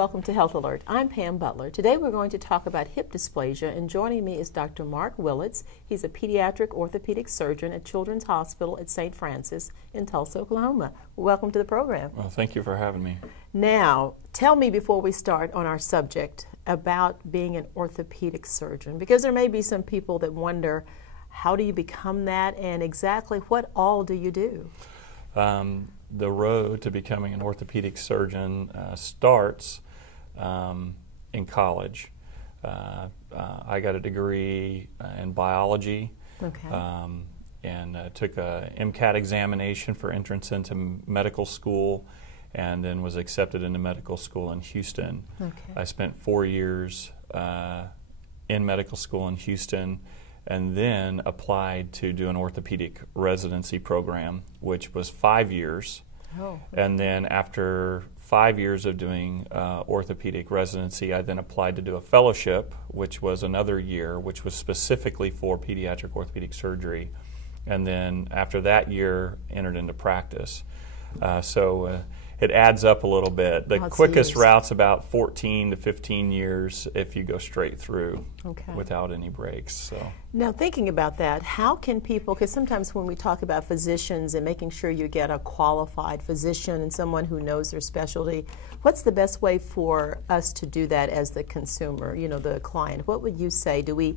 welcome to Health Alert. I'm Pam Butler. Today we're going to talk about hip dysplasia, and joining me is Dr. Mark Willits. He's a pediatric orthopedic surgeon at Children's Hospital at St. Francis in Tulsa, Oklahoma. Welcome to the program. Well, thank you for having me. Now, tell me before we start on our subject about being an orthopedic surgeon, because there may be some people that wonder, how do you become that, and exactly what all do you do? The road to becoming an orthopedic surgeon starts in college. I got a degree in biology, and took a MCAT examination for entrance into medical school, and then was accepted into medical school in Houston. I spent 4 years in medical school in Houston, and then applied to do an orthopedic residency program, which was 5 years. And then after 5 years of doing orthopedic residency, I then applied to do a fellowship, which was another year, which was specifically for pediatric orthopedic surgery. And then after that year, entered into practice. So it adds up a little bit. The quickest route's about 14 to 15 years if you go straight through without any breaks. So now, thinking about that, how can people, because sometimes when we talk about physicians and making sure you get a qualified physician and someone who knows their specialty, what's the best way for us to do that as the consumer, you know, the client? What would you say? Do we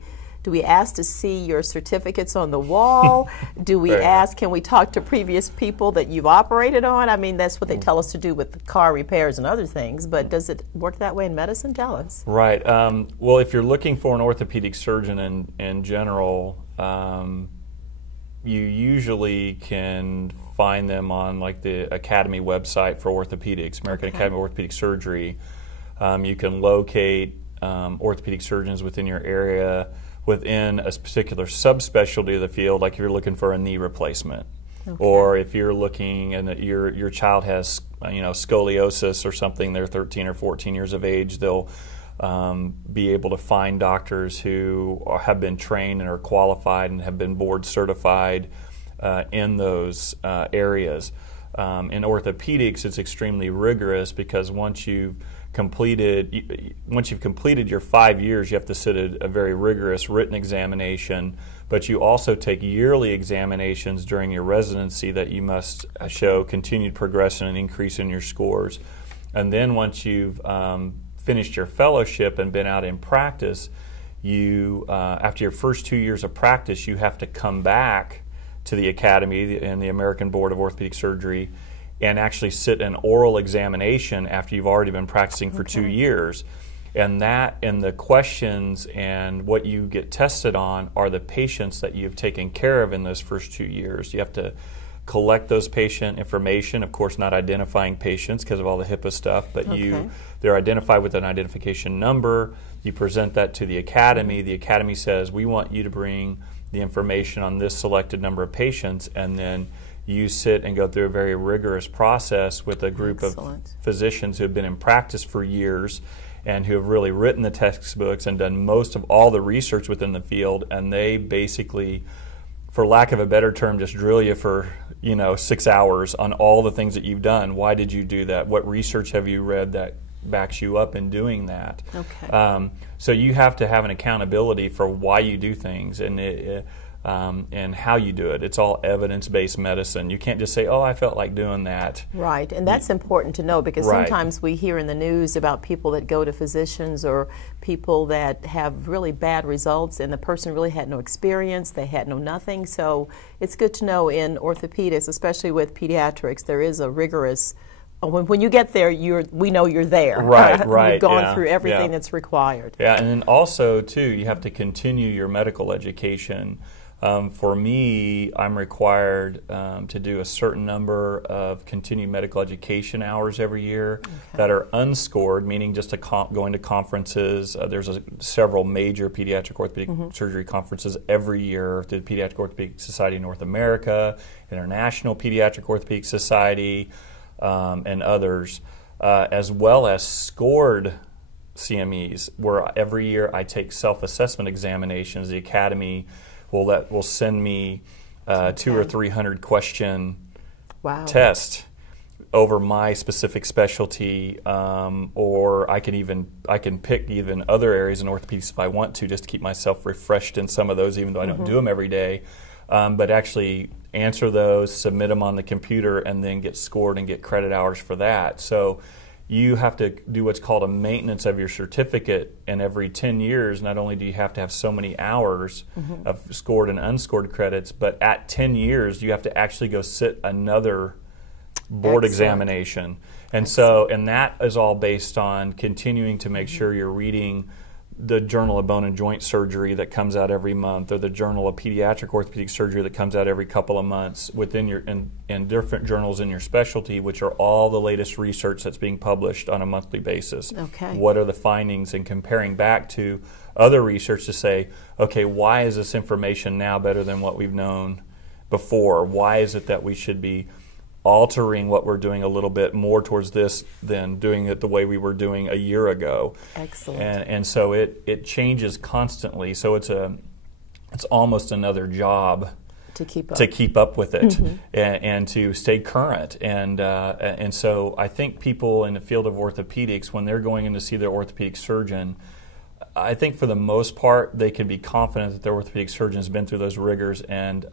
ask to see your certificates on the wall? Do we ask, can we talk to previous people that you've operated on? I mean, that's what they tell us to do with car repairs and other things, but does it work that way in medicine? Tell us. Right. Well, if you're looking for an orthopedic surgeon in general, you usually can find them on like the Academy website for orthopedics, American Academy of Orthopedic Surgery. You can locate orthopedic surgeons within your area within a particular subspecialty of the field, like if you're looking for a knee replacement, or if you're looking and your child has scoliosis or something, they're 13 or 14 years of age, they'll be able to find doctors who have been trained and are qualified and have been board certified in those areas. In orthopedics, it's extremely rigorous because once you've completed your 5 years, you have to sit a very rigorous written examination, but you also take yearly examinations during your residency that you must show continued progression and increase in your scores. And then once you've finished your fellowship and been out in practice, you after your first 2 years of practice, you have to come back to the Academy and the American Board of Orthopedic Surgery and actually sit an oral examination after you've already been practicing for 2 years. And that and the questions and what you get tested on are the patients that you've taken care of in those first 2 years. You have to collect those patient information, of course not identifying patients because of all the HIPAA stuff, but they're identified with an identification number. You present that to the Academy. The Academy says, we want you to bring the information on this selected number of patients, and then you sit and go through a very rigorous process with a group of physicians who have been in practice for years and who have really written the textbooks and done most of all the research within the field, and they basically, for lack of a better term, just drill you for 6 hours on all the things that you've done. Why did you do that? What research have you read that backs you up in doing that? So you have to have an accountability for why you do things and how you do it. It's all evidence-based medicine. You can't just say, oh, I felt like doing that. Right, and that's important to know because sometimes we hear in the news about people that go to physicians or people that have really bad results and the person really had no experience, they had no nothing. So it's good to know in orthopedics, especially with pediatrics, there is a rigorous, when you get there, we know you're there. You've gone through everything that's required. Yeah, and then also, too, you have to continue your medical education. For me, I'm required to do a certain number of continued medical education hours every year that are unscored, meaning just going to conferences. There's several major pediatric orthopedic surgery conferences every year through the Pediatric Orthopedic Society of North America, International Pediatric Orthopedic Society, and others, as well as scored CMEs, where every year I take self-assessment examinations. The Academy will send me 200 or 300 question test over my specific specialty, or I can pick even other areas in orthopedics if I want to, just to keep myself refreshed in some of those, even though I don't do them every day. But actually answer those, submit them on the computer, and then get scored and get credit hours for that. So you have to do what's called a maintenance of your certificate, and every 10 years, not only do you have to have so many hours of scored and unscored credits, but at 10 years, you have to actually go sit another board examination. And so, and that is all based on continuing to make sure you're reading the Journal of Bone and Joint Surgery that comes out every month, or the Journal of Pediatric Orthopedic Surgery that comes out every couple of months within your and different journals in your specialty, which are all the latest research that's being published on a monthly basis. Okay. What are the findings, and comparing back to other research to say, okay, why is this information now better than what we've known before? Why is it that we should be altering what we're doing a little bit more towards this than doing it the way we were doing a year ago? Excellent. And so it changes constantly. So it's almost another job to keep up with it, and to stay current. And so I think people in the field of orthopedics, when they're going in to see their orthopedic surgeon, I think for the most part they can be confident that their orthopedic surgeon has been through those rigors and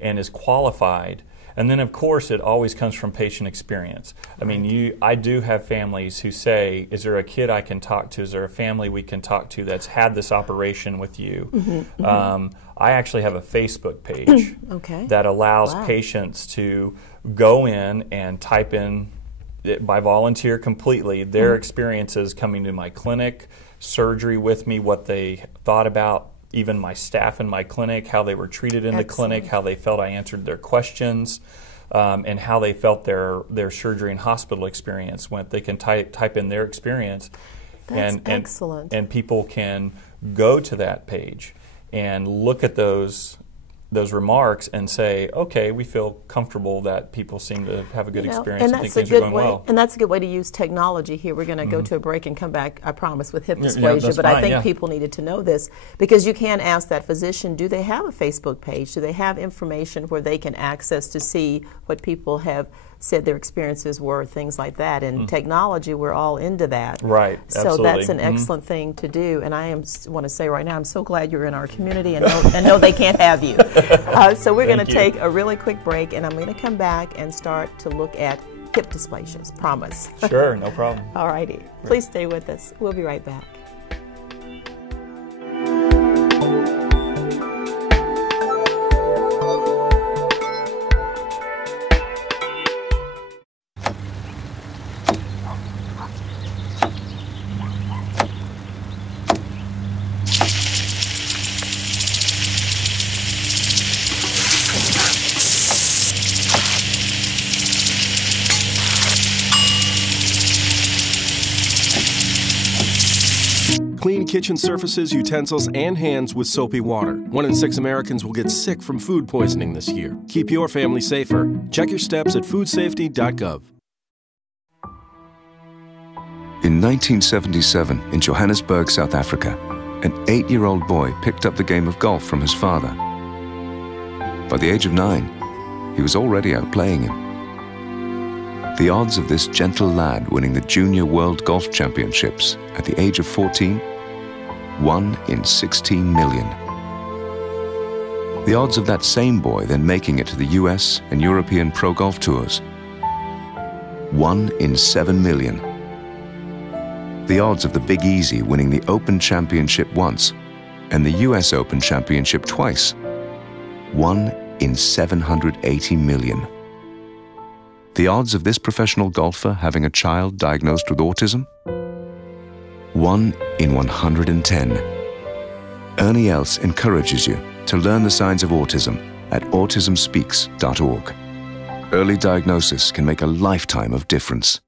is qualified. And then, of course, it always comes from patient experience. I mean, I do have families who say, is there a kid I can talk to? Is there a family we can talk to that's had this operation with you? I actually have a Facebook page that allows patients to go in and type in, by volunteer completely, their experiences coming to my clinic, surgery with me, what they thought about even my staff in my clinic, how they were treated in the clinic, how they felt I answered their questions, and how they felt their surgery and hospital experience went. They can type in their experience. That's excellent. And people can go to that page and look at those remarks and say, okay, we feel comfortable that people seem to have a good experience and think things are going well. And that's a good way to use technology here. We're going to go to a break and come back, I promise, with hip dysplasia. But I think people needed to know this, because you can ask that physician, do they have a Facebook page? Do they have information where they can access to see what people have said their experiences were, things like that. And technology, we're all into that. Right, absolutely. So that's an excellent thing to do. And I want to say right now, I'm so glad you're in our community, and know they can't have you. So we're going to take a really quick break, and I'm going to come back and start to look at hip dysplasias. Promise. Sure, no problem. All righty. Please stay with us. We'll be right back. Clean kitchen surfaces, utensils, and hands with soapy water. 1 in 6 Americans will get sick from food poisoning this year. Keep your family safer. Check your steps at foodsafety.gov. In 1977, in Johannesburg, South Africa, an 8-year-old boy picked up the game of golf from his father. By the age of 9, he was already outplaying him. The odds of this gentle lad winning the Junior World Golf Championships at the age of 14, 1 in 16 million. The odds of that same boy then making it to the US and European Pro Golf Tours, 1 in 7 million. The odds of the Big Easy winning the Open Championship once and the US Open Championship twice, 1 in 780 million. The odds of this professional golfer having a child diagnosed with autism? 1 in 110. Ernie Els encourages you to learn the signs of autism at autismspeaks.org. Early diagnosis can make a lifetime of difference.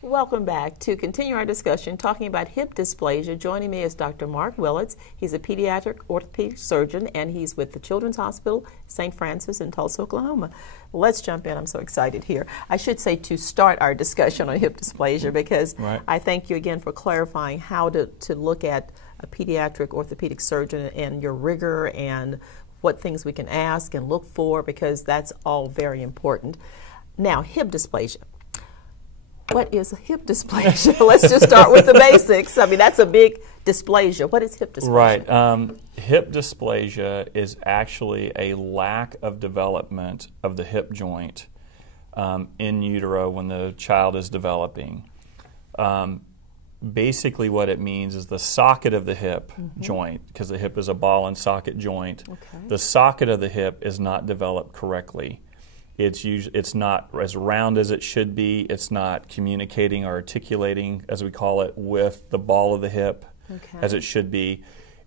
Welcome back to continue our discussion talking about hip dysplasia. Joining me is Dr. Mark Willits. He's a pediatric orthopedic surgeon, and he's with the Children's Hospital, St. Francis in Tulsa, Oklahoma. Let's jump in. I'm so excited here. I should say to start our discussion on hip dysplasia, because I thank you again for clarifying how to look at a pediatric orthopedic surgeon and your rigor and what things we can ask and look for, because that's all very important. Now, hip dysplasia. What is hip dysplasia? Let's just start with the basics. I mean, that's a big dysplasia. What is hip dysplasia? Right. Hip dysplasia is actually a lack of development of the hip joint in utero when the child is developing. Basically what it means is the socket of the hip joint, because the hip is a ball and socket joint, the socket of the hip is not developed correctly. It's not as round as it should be. It's not communicating or articulating, as we call it, with the ball of the hip as it should be.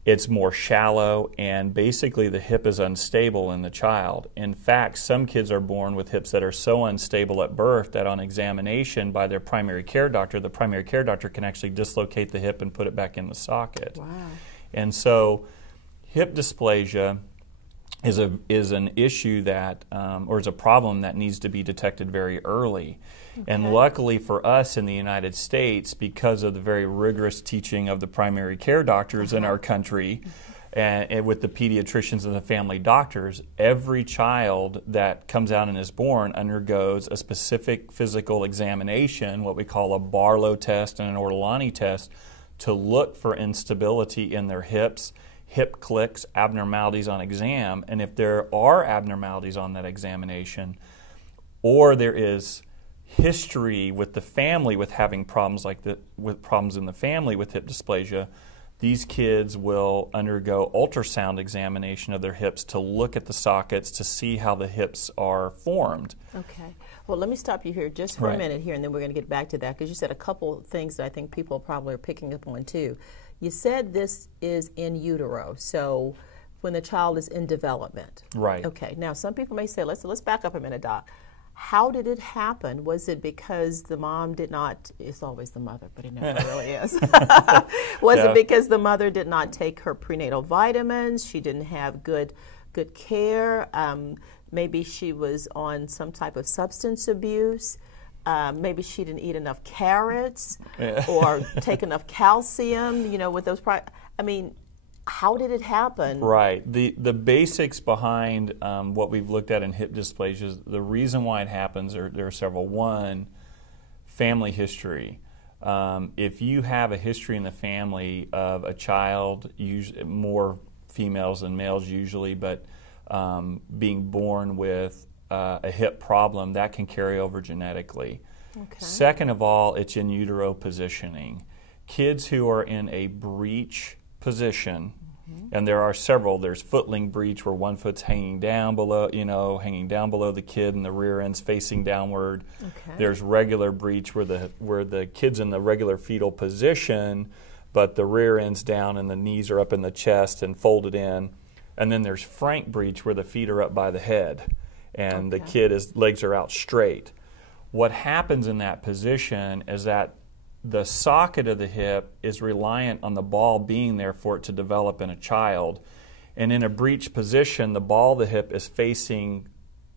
It's more shallow, and basically the hip is unstable in the child. In fact, some kids are born with hips that are so unstable at birth that on examination by their primary care doctor, the primary care doctor can actually dislocate the hip and put it back in the socket. Wow. And so hip dysplasia is an issue that, or is a problem that needs to be detected very early. And luckily for us in the United States, because of the very rigorous teaching of the primary care doctors in our country, and with the pediatricians and the family doctors, every child that comes out and is born undergoes a specific physical examination, what we call a Barlow test and an Ortolani test, to look for instability in their hips, hip clicks, abnormalities on exam. And if there are abnormalities on that examination, or there is history with the family with having problems with problems in the family with hip dysplasia, these kids will undergo ultrasound examination of their hips to look at the sockets to see how the hips are formed. Okay. Well, let me stop you here just for a minute here, and then we're going to get back to that, because you said a couple things that I think people probably are picking up on too. You said this is in utero, so when the child is in development. Right. Okay. Now, some people may say, let's back up a minute, Doc. How did it happen? Was it because the mom did not, it's always the mother, but it never really is. Was it because the mother did not take her prenatal vitamins? She didn't have good care? Maybe she was on some type of substance abuse. Maybe she didn't eat enough carrots or take enough calcium, with those I mean, how did it happen? Right. The basics behind what we've looked at in hip dysplasia, the reason why it happens, there are several. One, family history. If you have a history in the family of a child, usually more females than males usually, but being born with a hip problem, that can carry over genetically. Okay. Second of all, it's in utero positioning. Kids who are in a breech position, and there are several. There's footling breech where one foot's hanging down below, hanging down below the kid and the rear end's facing downward. Okay. There's regular breech where the kid's in the regular fetal position, but the rear end's down and the knees are up in the chest and folded in. And then there's frank breech where the feet are up by the head and the kid's legs are out straight. What happens in that position is that the socket of the hip is reliant on the ball being there for it to develop in a child. And in a breech position, the ball of the hip is facing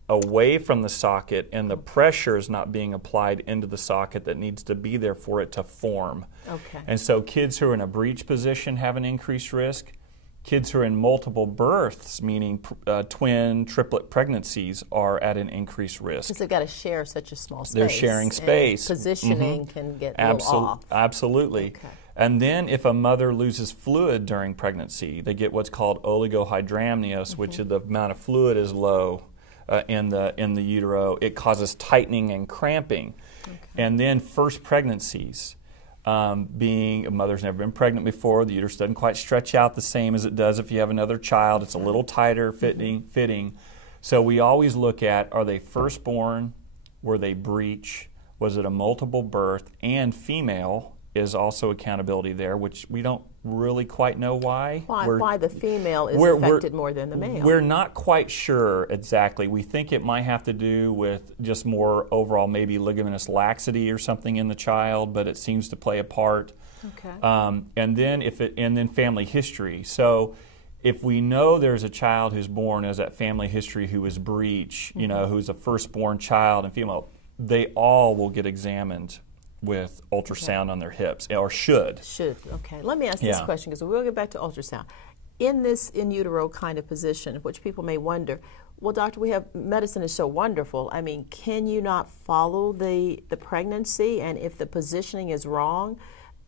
away from the socket and the pressure is not being applied into the socket that needs to be there for it to form. Okay. And so kids who are in a breech position have an increased risk. Kids who are in multiple births, meaning twin, triplet pregnancies, are at an increased risk. Because they've got to share such a small space. They're sharing space. Positioning can get a little off. Absolutely. Okay. And then if a mother loses fluid during pregnancy, they get what's called oligohydramnios, which is the amount of fluid is low in the utero. It causes tightening and cramping. Okay. And then first pregnancies. Being a mother's never been pregnant before, the uterus doesn't quite stretch out the same as it does if you have another child. It's a little tighter fitting. So we always look at, are they firstborn? Were they breech? Was it a multiple birth? And female is also accountability there, which we don't really quite know why. Why the female is affected more than the male? We're not quite sure exactly. We think it might have to do with just more overall maybe ligamentous laxity or something in the child, but it seems to play a part. Okay. And then family history. So if we know there's a child who's born as that family history who is breech, who's a firstborn child and female, they all will get examined with ultrasound on their hips, or should. Okay. Let me ask this question, because we'll get back to ultrasound. In this in utero kind of position, which people may wonder, Well, doctor, medicine is so wonderful. I mean, can you not follow the pregnancy? And if the positioning is wrong,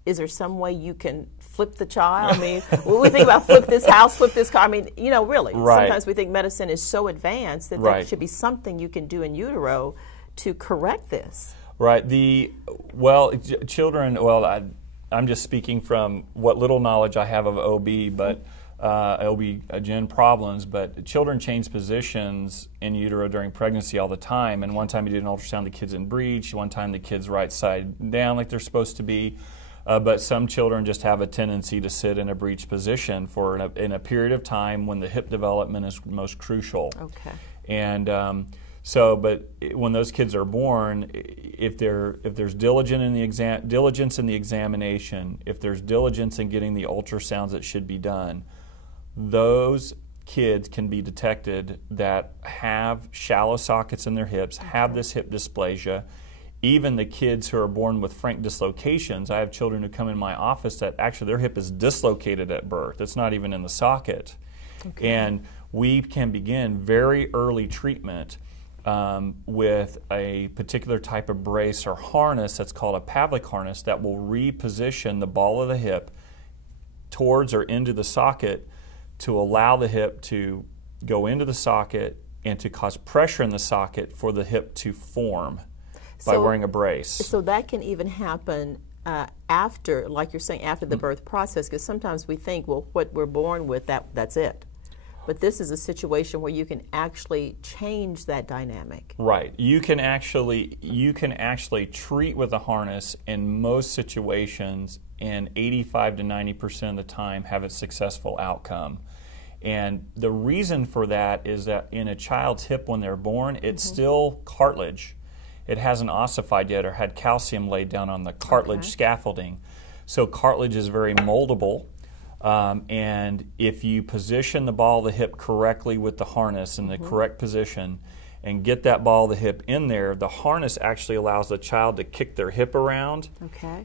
is there some way you can flip the child? I mean, when we think about flip this house, flip this car, I mean, you know, really, sometimes we think medicine is so advanced that there should be something you can do in utero to correct this. Right. Children, I'm just speaking from what little knowledge I have of OB, but OB-GYN problems, but children change positions in utero during pregnancy all the time. And one time you did an ultrasound, the kid's in breech. One time the kid's right side down like they're supposed to be. But some children just have a tendency to sit in a breech position in a period of time when the hip development is most crucial. Okay. And but when those kids are born, if there's diligence in the examination, if there's diligence in getting the ultrasounds that should be done, those kids can be detected that have shallow sockets in their hips, have this hip dysplasia. Even the kids who are born with frank dislocations, I have children who come in my office that actually their hip is dislocated at birth. It's not even in the socket. Okay. And we can begin very early treatment with a particular type of brace or harness that's called a Pavlik harness that will reposition the ball of the hip towards or into the socket to allow the hip to go into the socket and to cause pressure in the socket for the hip to form by wearing a brace. So that can even happen after, like you're saying, after the birth process, because sometimes we think, well, what we're born with, that's it. But this is a situation where you can actually change that dynamic. Right. You can actually treat with a harness in most situations, and 85 to 90% of the time have a successful outcome. And the reason for that is that in a child's hip when they're born, it's still cartilage. It hasn't ossified yet or had calcium laid down on the cartilage scaffolding. So cartilage is very moldable. And if you position the ball of the hip correctly with the harness in the correct position and get that ball of the hip in there, the harness actually allows the child to kick their hip around.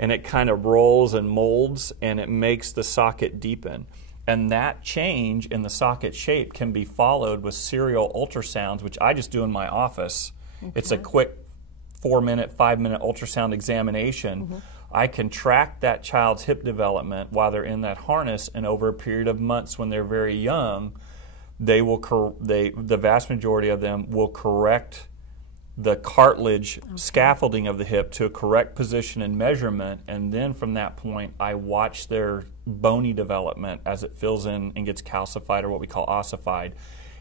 And it kind of rolls and molds and it makes the socket deepen. And that change in the socket shape can be followed with serial ultrasounds, which I just do in my office. It's a quick 4-minute, 5-minute ultrasound examination. I can track that child's hip development while they're in that harness, and over a period of months when they're very young, the vast majority of them will correct the cartilage scaffolding of the hip to a correct position and measurement, and then from that point I watch their bony development as it fills in and gets calcified, or what we call ossified,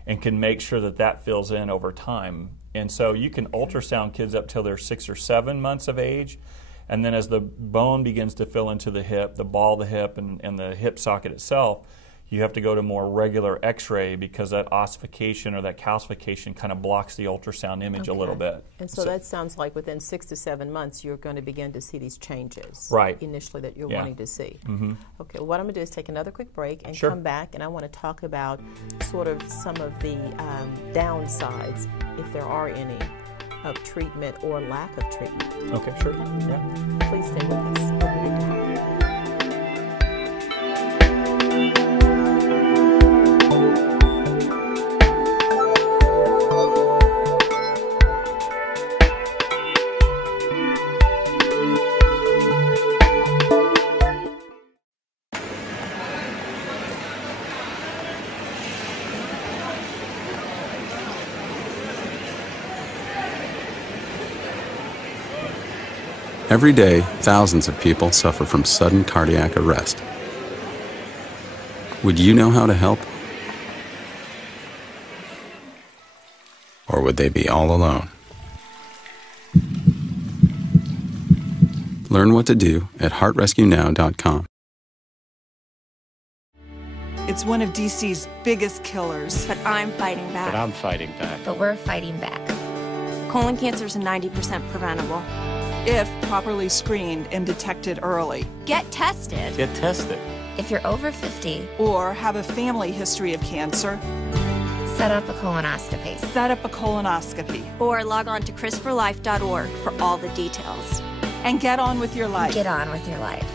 and can make sure that that fills in over time. And so you can ultrasound kids up till they're 6 or 7 months of age, and then as the bone begins to fill into the hip, the ball of the hip and the hip socket itself, you have to go to more regular x-ray because that ossification or that calcification kind of blocks the ultrasound image a little bit. And so that sounds like within 6 to 7 months you're going to begin to see these changes initially that you're wanting to see. Okay, what I'm going to do is take another quick break and come back, and I want to talk about sort of some of the downsides, if there are any, of treatment or lack of treatment. Okay, sure. Yeah. Please stay with us. We'll be right back. Every day, thousands of people suffer from sudden cardiac arrest. Would you know how to help? Or would they be all alone? Learn what to do at heartrescuenow.com. It's one of DC's biggest killers. But I'm fighting back. But I'm fighting back. But we're fighting back. Colon cancer is 90% preventable. If properly screened and detected early. Get tested. Get tested. If you're over 50 or have a family history of cancer, set up a colonoscopy. Set up a colonoscopy. Or log on to CRISPRlife.org for all the details. And get on with your life. Get on with your life.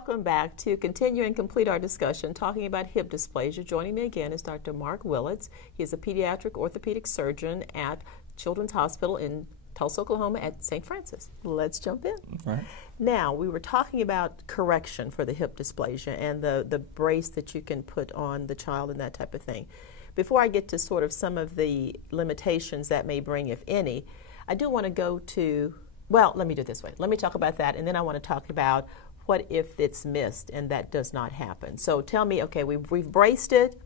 Welcome back to continue and complete our discussion talking about hip dysplasia. Joining me again is Dr. Mark Willits. He is a pediatric orthopedic surgeon at Children's Hospital in Tulsa, Oklahoma at St. Francis. Let's jump in. All right. Now, we were talking about correction for the hip dysplasia and the brace that you can put on the child and that type of thing. Before I get to sort of some of the limitations that may bring, if any, I do want to go to, well, let me do it this way. Let me talk about that, and then I want to talk about what if it's missed and that does not happen. So tell me, okay, we've braced it.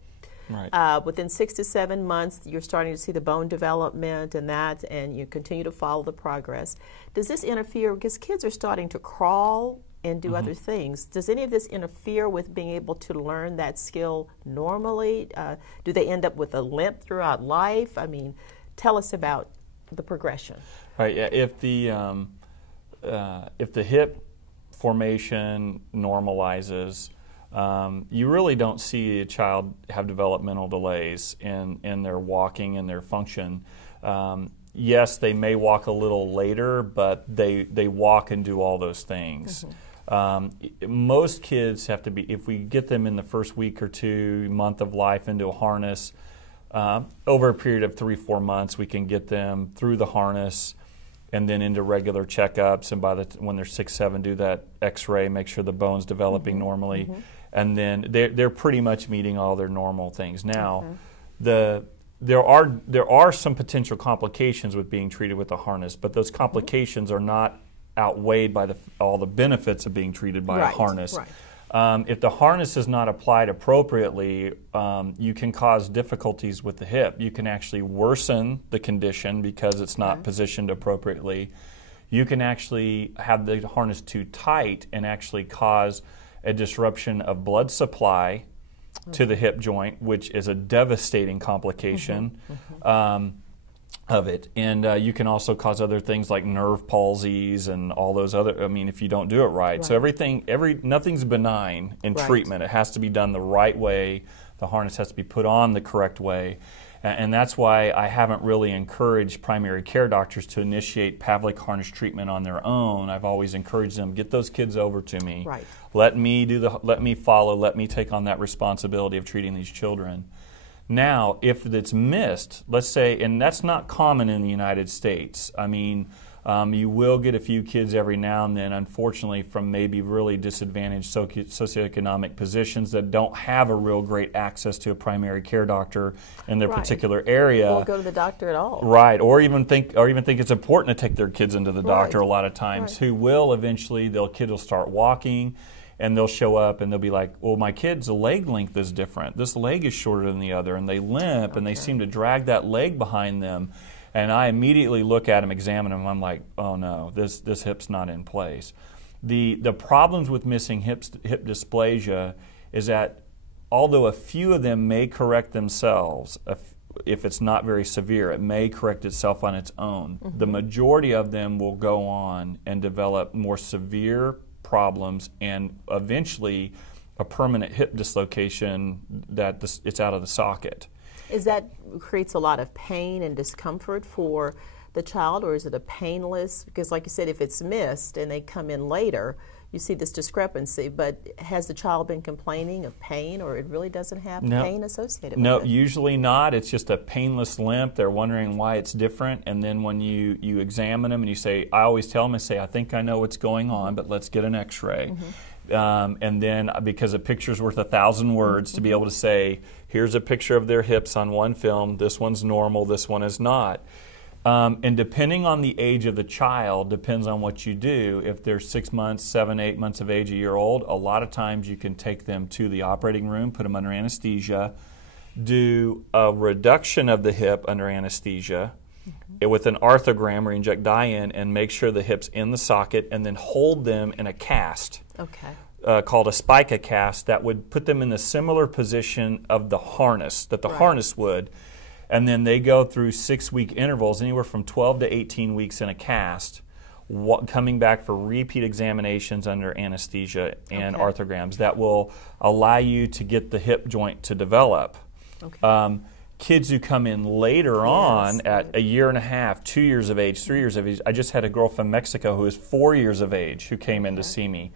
Right. Within 6 to 7 months, you're starting to see the bone development and you continue to follow the progress. Does this interfere, because kids are starting to crawl and do other things, does any of this interfere with being able to learn that skill normally? Do they end up with a limp throughout life? I mean, tell us about the progression. Right. Yeah. If the hip formation normalizes, you really don't see a child have developmental delays in their walking and their function. Yes, they may walk a little later, but they walk and do all those things. Most kids have to be, if we get them in the first week or 2 month of life into a harness, over a period of 3-4 months, we can get them through the harness and then into regular checkups, and when they're 6-7, do that X-ray, make sure the bone's developing normally, and then they're pretty much meeting all their normal things. Now, there are some potential complications with being treated with a harness, but those complications are not outweighed by all the benefits of being treated by a harness. Right. If the harness is not applied appropriately, you can cause difficulties with the hip. You can actually worsen the condition because it's not positioned appropriately. You can actually have the harness too tight and actually cause a disruption of blood supply to the hip joint, which is a devastating complication of it. And you can also cause other things like nerve palsies and all those other, I mean, if you don't do it right. So nothing's benign in treatment. It has to be done the right way. The harness has to be put on the correct way. And that's why I haven't really encouraged primary care doctors to initiate Pavlik harness treatment on their own. I've always encouraged them, get those kids over to me. Right. Let me follow, let me take on that responsibility of treating these children. Now, if it's missed, let's say, and that's not common in the United States. I mean, you will get a few kids every now and then, unfortunately, from maybe really disadvantaged socioeconomic positions that don't have a real great access to a primary care doctor in their particular area. Won't go to the doctor at all. Right, or even think it's important to take their kids into the doctor a lot of times. Who will eventually, kid will start walking. And they'll show up and they'll be like, well, my kid's leg length is different. This leg is shorter than the other, and they limp and they seem to drag that leg behind them. And I immediately look at them, examine them, and I'm like, oh no, this hip's not in place. The problems with missing hip dysplasia is that although a few of them may correct themselves, if it's not very severe, it may correct itself on its own. The majority of them will go on and develop more severe problems and eventually a permanent hip dislocation that it's out of the socket. Is that creates a lot of pain and discomfort for the child, or is it a painless? Because like you said, if it's missed and they come in later, you see this discrepancy, but has the child been complaining of pain, or it really doesn't have pain associated with it? No, usually not. It's just a painless limp. They're wondering why it's different, and then when you examine them and you say, I always tell them, I think I know what's going on, but let's get an X-ray. And then, because a picture's worth 1,000 words, to be able to say, here's a picture of their hips on one film, this one's normal, this one is not. And depending on the age of the child, depends on what you do. If they're 6 months, 7, 8 months of age, a year old, a lot of times you can take them to the operating room, put them under anesthesia, do a reduction of the hip under anesthesia with an arthrogram where you inject dye in and make sure the hip's in the socket, and then hold them in a cast. Called a spica cast that would put them in the similar position of the harness, that the harness would. And then they go through 6-week intervals, anywhere from 12 to 18 weeks in a cast, coming back for repeat examinations under anesthesia and arthrograms that will allow you to get the hip joint to develop. Kids who come in later on at 1.5 years, 2 years of age, 3 years of age. I just had a girl from Mexico who was 4 years of age who came in to see me.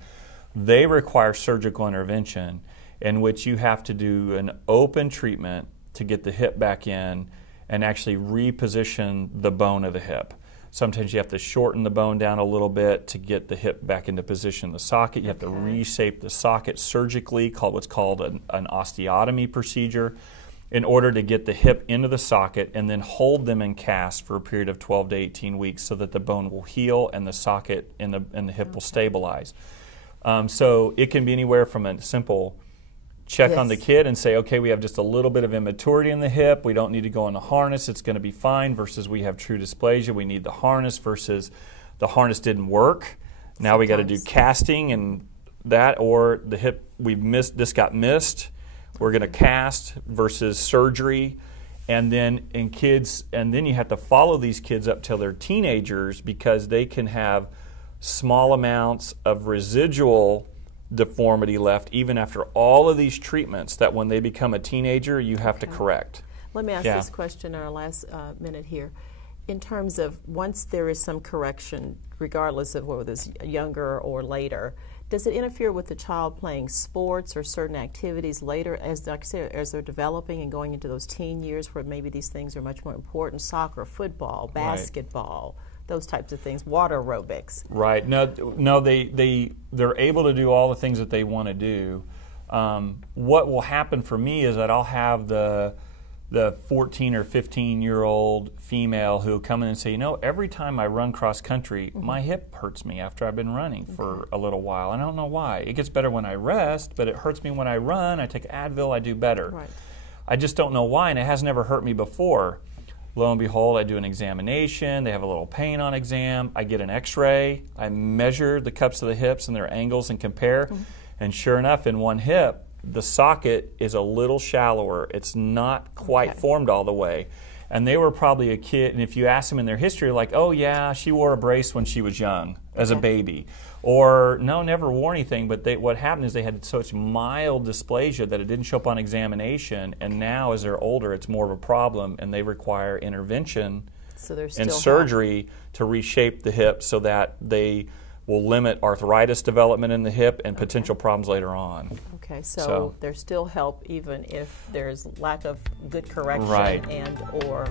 They require surgical intervention in which you have to do an open treatment to get the hip back in and actually reposition the bone of the hip. Sometimes you have to shorten the bone down a little bit to get the hip back into position in the socket. You have to reshape the socket surgically, what's called an osteotomy procedure, in order to get the hip into the socket and then hold them in cast for a period of 12 to 18 weeks so that the bone will heal and the socket and the hip will stabilize. So it can be anywhere from a simple check on the kid and say, okay, we have just a little bit of immaturity in the hip, we don't need to go on the harness, it's going to be fine, versus we have true dysplasia, we need the harness, versus the harness didn't work. Now we got to do casting and that, or the hip, this got missed, we're going to cast, versus surgery. And then in kids, and then you have to follow these kids up till they're teenagers, because they can have small amounts of residual deformity left even after all of these treatments that when they become a teenager you have to correct. Let me ask this question in our last minute here. In terms of once there is some correction, regardless of whether it's younger or later, does it interfere with the child playing sports or certain activities later as they're developing and going into those teen years where maybe these things are much more important? Soccer, football, basketball, those types of things, water aerobics. Right. No, they're able to do all the things that they want to do. What will happen for me is that I'll have the 14 or 15-year-old female who will come in and say, you know, every time I run cross country, my hip hurts me after I've been running for a little while. I don't know why. It gets better when I rest, but it hurts me when I run. I take Advil, I do better. Right. I just don't know why, and it has never hurt me before. Lo and behold, I do an examination, they have a little pain on exam, I get an x-ray, I measure the cups of the hips and their angles and compare, and sure enough, in one hip, the socket is a little shallower. It's not quite formed all the way. And they were probably a kid, and if you ask them in their history, like, oh yeah, she wore a brace when she was young, as a baby. Or, no, never wore anything, but what happened is they had such mild dysplasia that it didn't show up on examination, and now as they're older, it's more of a problem, and they require intervention and surgery to reshape the hip so that they will limit arthritis development in the hip and potential problems later on. Okay, so there's still help even if there's lack of good correction and or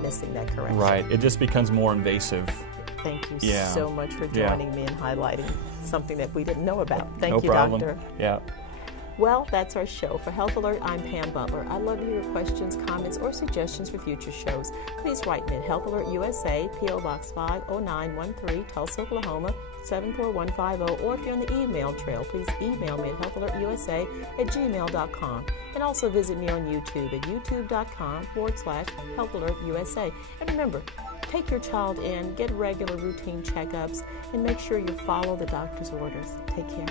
missing that correction. Right, it just becomes more invasive. Thank you so much for joining me and highlighting something that we didn't know about. Thank no you, problem. Doctor. Yeah. Well, that's our show. For Health Alert, I'm Pam Butler. I'd love to hear your questions, comments, or suggestions for future shows. Please write me at Health Alert USA, P.O. Box 50913, Tulsa, Oklahoma, 74150. Or if you're on the email trail, please email me at healthalertusa@gmail.com. And also visit me on YouTube at youtube.com/Health Alert USA. And remember, take your child in, get regular routine checkups, and make sure you follow the doctor's orders. Take care.